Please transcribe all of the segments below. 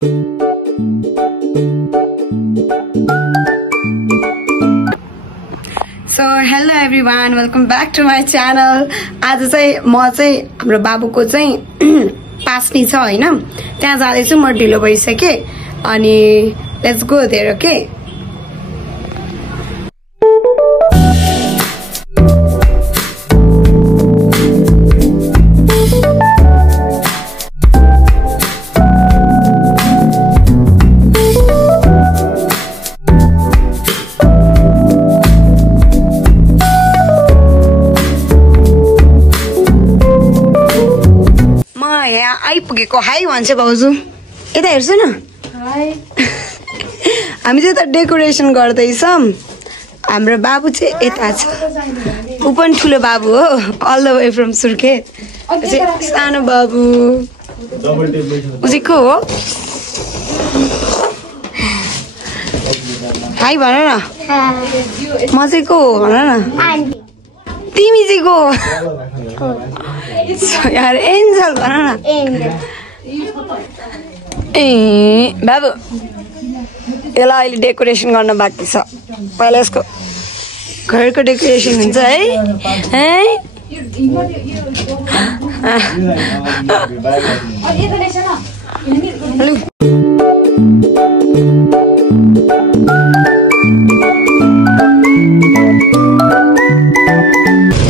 So hello everyone, welcome back to my channel. आज चाहिँ म चाहिँ हाम्रो बाबुको चाहिँ पास्नी छ हैन, त्यहाँ जाँदै छु। म ढिलो भइसके अनि लेट्स गो देयर। ओके आइपुगेको। हाई भन्छ भाउजू, यता हेर्छु न। हामी चाहिँ त डेकोरेसन गर्दैछौँ। हाम्रो बाबु चाहिँ यता छ, ऊ पनि ठुलो बाबु हो, all the way from Surkhet. सानो बाबु ऊ चाहिँ को हो? हाई भन न। म चाहिँ को हो भन न। तिमी चाहिँ को यार? एन्जल भन न। ए बाबु, यसलाई अहिले डेकोरेसन गर्न बाँकी छ। पहिला यसको घरको डेकोरेसन हुन्छ है।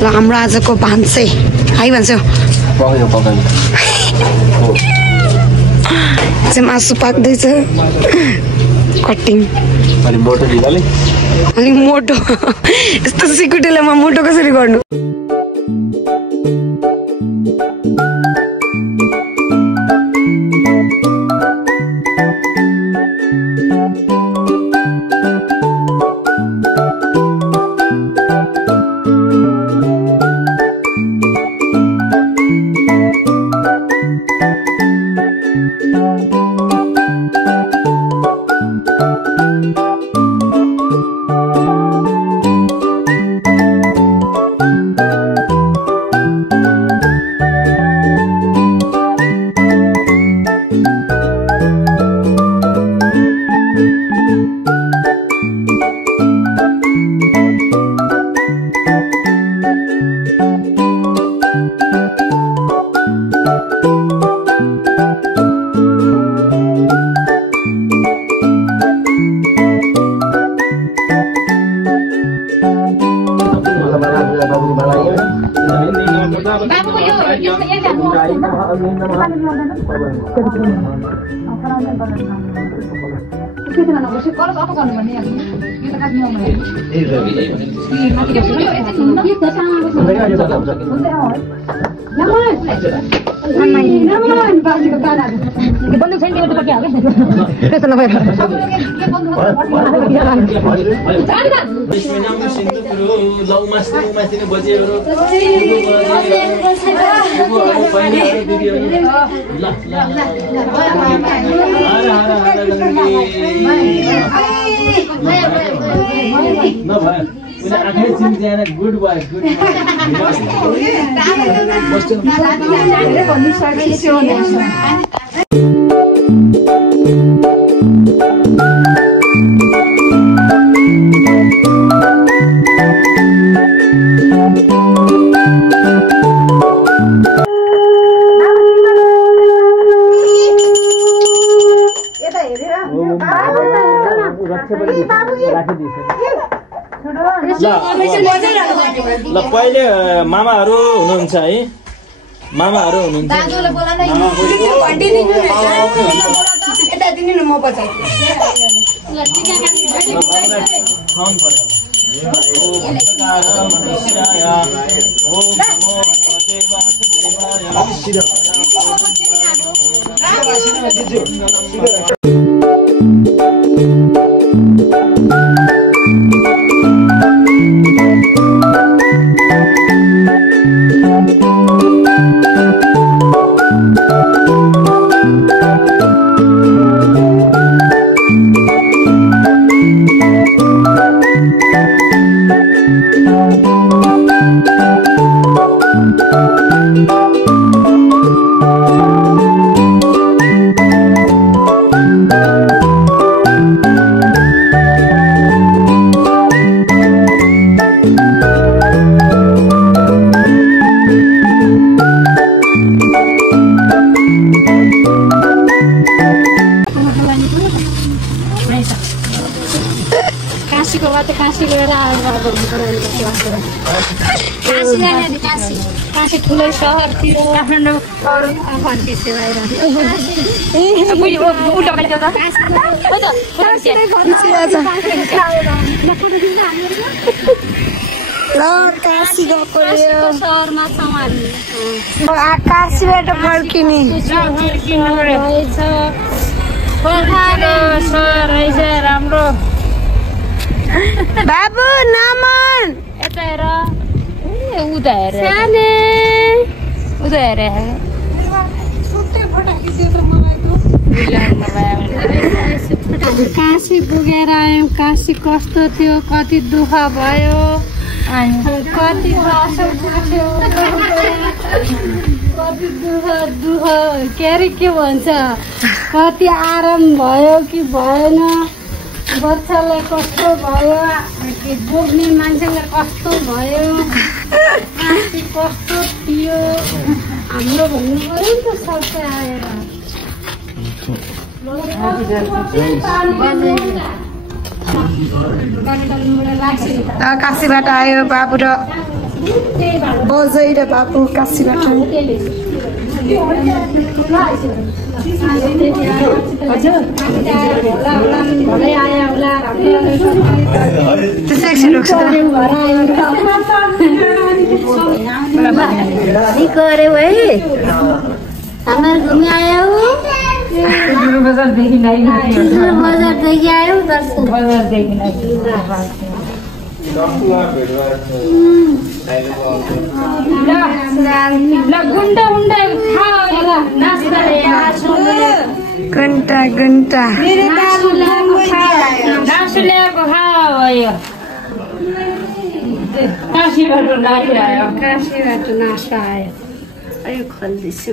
ल हाम्रो आजको भान्से हाई भन्छ चाहिँ मासु पाक्दैछ। कटिङ अलिक मोटो, यस्तो सिकुटीलाई म मोटो कसरी गर्नु? Good wife, good ल पहिले मामाहरु हुनुहुन्छ है, मामाहरु हुनुहुन्छ। दाजुले बोलाउन भन्डी दिनु न, यता दिनु न, म पछि ल टिका काट्नु खाउन पर्यो। ओम नमो मनुष्याय, ओम नमो भगवते वासुदेवाय। काशीको बात काशी गएर काशी ठुलो सहरतिर काठमाडौँ फर्किसे काशी गएको सहरमा छौँ हामी काशीबाट फर्किने राम्रो बाबु नमन यता हेर उता हेर उता हेर काशी पुगेर आयौँ काशी कस्तो थियो कति दुःख भयो कति कति दुःख के अरे के भन्छ कति आराम भयो कि भएन बच्चालाई कस्तो भयो बोक्ने मान्छेलाई कस्तो भयो कस्तो थियो हाम्रो भन्नु पर्यो नि त सबै आएर काशीबाट आयो बाबु र बजै र बाबु काशीबाट घुमी आयो बजारदेखि आयो घन्टा घन्टा ल्याएको खायो काशीबाट नास्ता आयो खोल्दैछु